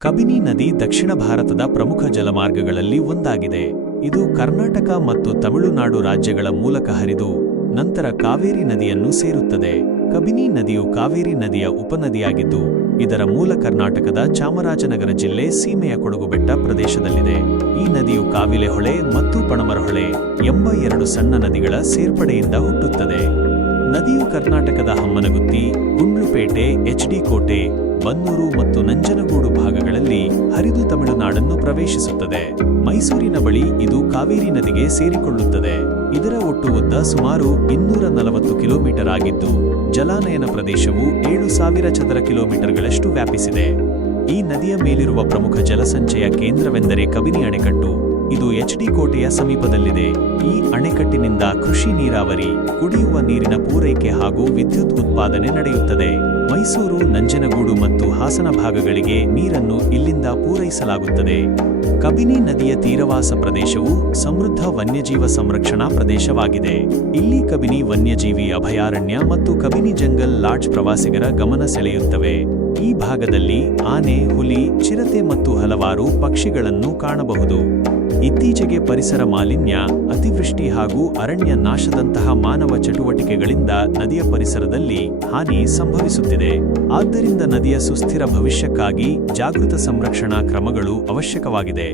ಕಬಿನಿ ನದಿ ದಕ್ಷಿಣ ಭಾರತದ ಪ್ರಮುಖ ಜಲಮಾರ್ಗಗಳಲ್ಲಿ ಒಂದಾಗಿದೆ. ಇದು ಕರ್ನಾಟಕ ಮತ್ತು ತಮಿಳುನಾಡು ರಾಜ್ಯಗಳ ಮೂಲಕ ಹರಿದು ನಂತರ ಕಾವೇರಿ ನದಿಯನ್ನು ಸೇರುತ್ತದೆ. ಕಬಿನಿ ನದಿಯು ಕಾವೇರಿ ನದಿಯ ಉಪನದಿಯಾಗಿದ್ದು, ಇದರ ಮೂಲ ಕರ್ನಾಟಕದ ಚಾಮರಾಜನಗರ ಜಿಲ್ಲೆ ಸೀಮೆಯ ಕೊಡಗು ಬೆಟ್ಟ ಪ್ರದೇಶದಲ್ಲಿದೆ. ಈ ನದಿಯು ಕಾವಿಲೆಹೊಳೆ ಮತ್ತು ಪಣಮರಹೊಳೆ ಎಂಬ ಎರಡು ಸಣ್ಣ ನದಿಗಳ ಸೇರ್ಪಡೆಯಿಂದ ಹುಟ್ಟುತ್ತದೆ. ನದಿಯು ಕರ್ನಾಟಕದ ಹಮ್ಮನಗುತ್ತಿ, ಗುಂಡ್ಲುಪೇಟೆ, ಎಚ್.ಡಿ. ಕೋಟೆ, ಬನ್ನೂರು ಮತ್ತು ನಂಜನಗೂಡು ಭಾಗಗಳಲ್ಲಿ ಹರಿದು ತಮಿಳುನಾಡನ್ನು ಪ್ರವೇಶಿಸುತ್ತದೆ. ಮೈಸೂರಿನ ಬಳಿ ಇದು ಕಾವೇರಿ ನದಿಗೆ ಸೇರಿಕೊಳ್ಳುತ್ತದೆ. ಇದರ ಒಟ್ಟು ಉದ್ದ ಸುಮಾರು 240 ಕಿಲೋಮೀಟರ್ ಆಗಿದ್ದು, ಜಲಾನಯನ ಪ್ರದೇಶವು 7,000 ಚದರ ಕಿಲೋಮೀಟರ್ಗಳಷ್ಟು ವ್ಯಾಪಿಸಿದೆ. ಈ ನದಿಯ ಮೇಲಿರುವ ಪ್ರಮುಖ ಜಲಸಂಚಯ ಕೇಂದ್ರವೆಂದರೆ ಕಬಿನಿ ಅಣೆಕಟ್ಟು. ಇದು ಎಚ್.ಡಿ. ಕೋಟೆಯ ಸಮೀಪದಲ್ಲಿದೆ. ಈ ಅಣೆಕಟ್ಟಿನಿಂದ ಕೃಷಿ ನೀರಾವರಿ, ಕುಡಿಯುವ ನೀರಿನ ಪೂರೈಕೆ ಹಾಗೂ ವಿದ್ಯುತ್ ಉತ್ಪಾದನೆ ನಡೆಯುತ್ತದೆ. ಮೈಸೂರು, ನಂಜನಗೂಡು ಮತ್ತು ಹಾಸನ ಭಾಗಗಳಿಗೆ ನೀರನ್ನು ಇಲ್ಲಿಂದ ಪೂರೈಸಲಾಗುತ್ತದೆ. ಕಬಿನಿ ನದಿಯ ತೀರವಾಸ ಪ್ರದೇಶವು ಸಮೃದ್ಧ ವನ್ಯಜೀವ ಸಂರಕ್ಷಣಾ ಪ್ರದೇಶವಾಗಿದೆ. ಇಲ್ಲಿ ಕಬಿನಿ ವನ್ಯಜೀವಿ ಅಭಯಾರಣ್ಯ ಮತ್ತು ಕಬಿನಿ ಜಂಗಲ್ ಲಾಡ್ಜ್ ಪ್ರವಾಸಿಗರ ಗಮನ ಸೆಳೆಯುತ್ತವೆ. ಈ ಭಾಗದಲ್ಲಿ ಆನೆ, ಹುಲಿ, ಚಿರತೆ ಮತ್ತು ಹಲವಾರು ಪಕ್ಷಿಗಳನ್ನು ಕಾಣಬಹುದು. ಇತ್ತೀಚೆಗೆ ಪರಿಸರ ಮಾಲಿನ್ಯ, ಅತಿವೃಷ್ಟಿ ಹಾಗೂ ಅರಣ್ಯ ನಾಶದಂತಹ ಮಾನವ ಚಟುವಟಿಕೆಗಳಿಂದ ನದಿಯ ಪರಿಸರದಲ್ಲಿ ಹಾನಿ ಸಂಭವಿಸುತ್ತಿದೆ. ಆದ್ದರಿಂದ ನದಿಯ ಸುಸ್ಥಿರ ಭವಿಷ್ಯಕ್ಕಾಗಿ ಜಾಗೃತ ಸಂರಕ್ಷಣಾ ಕ್ರಮಗಳು ಅವಶ್ಯಕವಾಗಿದೆ.